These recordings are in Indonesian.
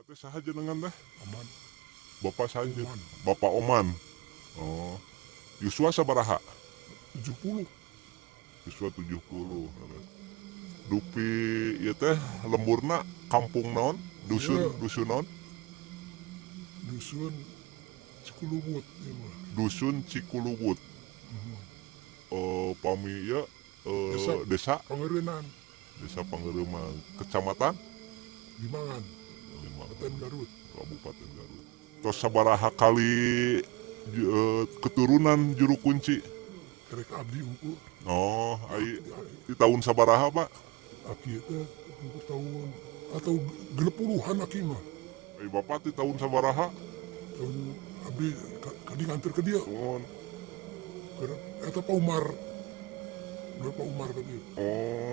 Bapak teh saha jenengan teh? Aman. Bapak saja. Oman. Bapak Oman. Oh. Yuswa sabaraha? 70. Yuswa 70. Dupi ieu teh lemburna kampung naon? Dusun, Iya. dusun naon? Dusun Cikulubut ieu mah. Dusun Cikulubut. Pami ieu desa Pangeureunan, Desa Pangereuman, Kecamatan Limangan, Limangan, Kabupaten Garut. Kabupaten Garut. Tos sabaraha kali keturunan juru kunci? Kerek abdi unggul. Oh, di tahun sabaraha, Pak? Aki teh tahun atau 60-an aki mah. Ai Bapak di tahun sabaraha? Tahun abdi kadi nganter ke dia. Oh, Eta Pak Umar. Udah Pak Umar ke dia. oh,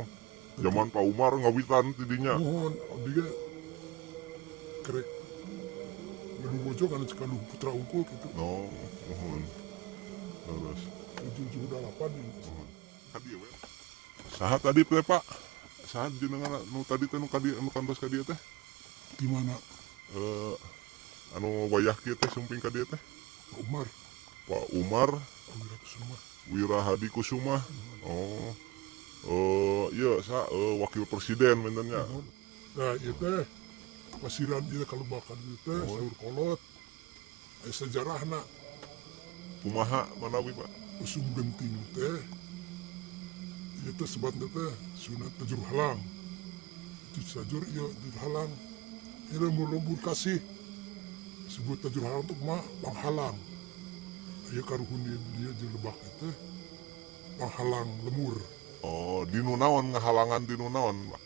zaman Pak Umar ngawitan tidinya. Mohon abdi ge kerek ngadu bojo kana cekadu putra unggul gitu. Oh, mohon. Terus. 78 ini. Tadi ya, saha tadi teh, Pak? Saha jenengan nu tadi teh nu kantos ka dieu teh? Di mana Anu wayah kieu teh sumping ka dieu teh? Pak Umar, Pak Umar Awira Kusuma. Wirahadi Kusuma. Iya wakil presiden mentennya. Nah, itu teh pasiran ieu kalubakan ieu teh saur kolot. Aya sejarahna Kumaha manawi, Pak? usum genting teh. Ieu teh sebatna teh sunat tajur halang. Itu sajur ieu tajur halang. Ieu lembur kasih. Sebut tajur halang tuh mah panghalang. Ieu karuhun dia jeung lebah teh panghalang lemur. Oh, dinu naon ngahalangan dinu naon, Pak?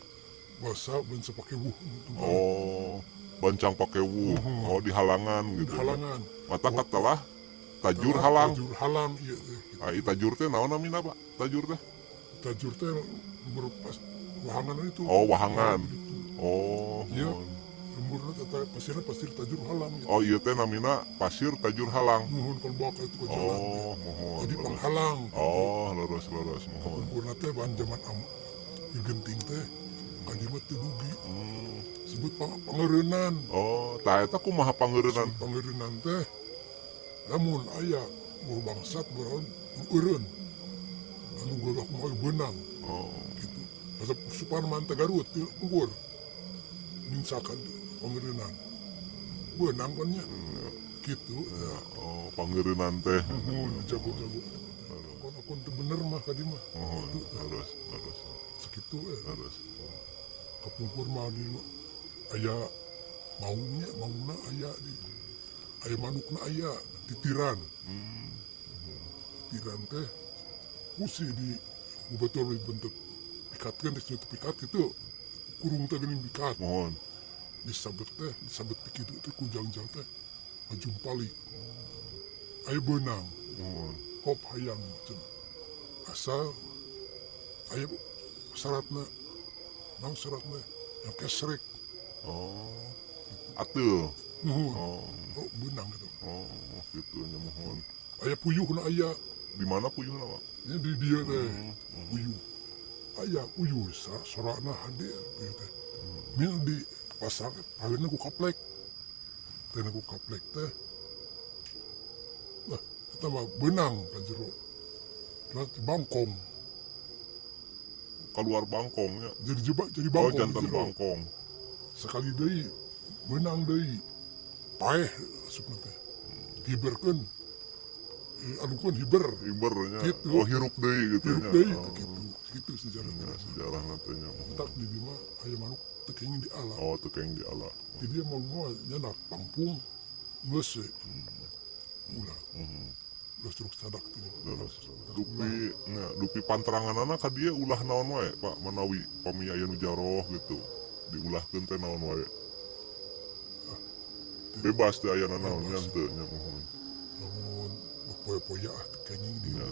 Basa ben sapake wuh. Oh, bancang pake wuh. Oh, di halangan gitu. Halangan. Mata katalah tajur halang. Tajur halang ieu teh. Ai tajur teh naon namina, Pak? Tajur teh? Tajur teh berupas wahangan itu. Oh, wahangan. Gitu. Oh, Iya. mohon. Lemburna teh pasir tajur halang. Gitu. Oh, iya teh namina pasir tajur halang. Nuhun kalau bawa itu ke jalan. Oh, mohon. Jadi Lurus. panghalang. Oh, lurus mohon. Lemburna teh bahan zaman genting teh. Kadi mah teu dugi. Sebut pangeureunan. Oh, tah eta kumaha pangeureunan? Pangeureunan teh lamun aya mau bangsat beureun eureun. Anu geuleuh kumaha beunang. Oh. Gitu. Pasal Suparman teh Garut teu unggul. Minsakan pangeureunan. Beunang kan nya. Gitu. Ya. Oh, pangeureunan teh. Jago-jago. Akun teu bener mah kadi mah. Mohon. Gitu. Lurus. Sakitu Lurus. kapungkur mah di aya maungna aya di aya manukna aya titiran. Titiran teh kusi di betul bentuk pikatkeun disebut pikat gitu. Kurung teh geuning pikat. Mohon. Disabet pikitu teh ku jangjang teh majumpalik. Aya beunang. Mohon. Kop hayang cenah. Asal aya syaratna. Naon syaratna? Yang kesrek. Oh. Atul. Nuhun. Oh. Oh, beunang gitu. Oh, gitu nya mohon. Aya puyuhna aya. Di mana puyuhna, Pak? Ya di dia teh. Puyuh. Aya puyuh sorakna hadir puyuh teh. Mil di pasang aweuna ku kaplek. Teh ku kaplek teh. Wah, eta mah beunang ka jero. Berarti bangkong. Keluar bangkongnya. Jadi Oh, bangkong. jantan jero. bangkong. Sekali deui beunang deui. Paeh asupna teh. Hiberkeun. Anu kan hiber. Hibernya. Gitu. Oh, hirup deui gitu Hirup nya. deui Oh. gitu. Gitu sejarahnya. Ya, sejarah nantinya. Tak di lima aya manuk teu kenging di alam. Oh, teu keng di ala. Jadi dia mau nyenak pampung geus we. Ulah. Ulah truk sadak teh. Terus dupi panteranganana ka dieu ulah naon wae, Pak, manawi pami aya nu jaroh gitu. Diulahkeun teh naon wae. Bebas teh aya naon nya teu nya mohon. Namun poya-poya teu kenging di. Ya.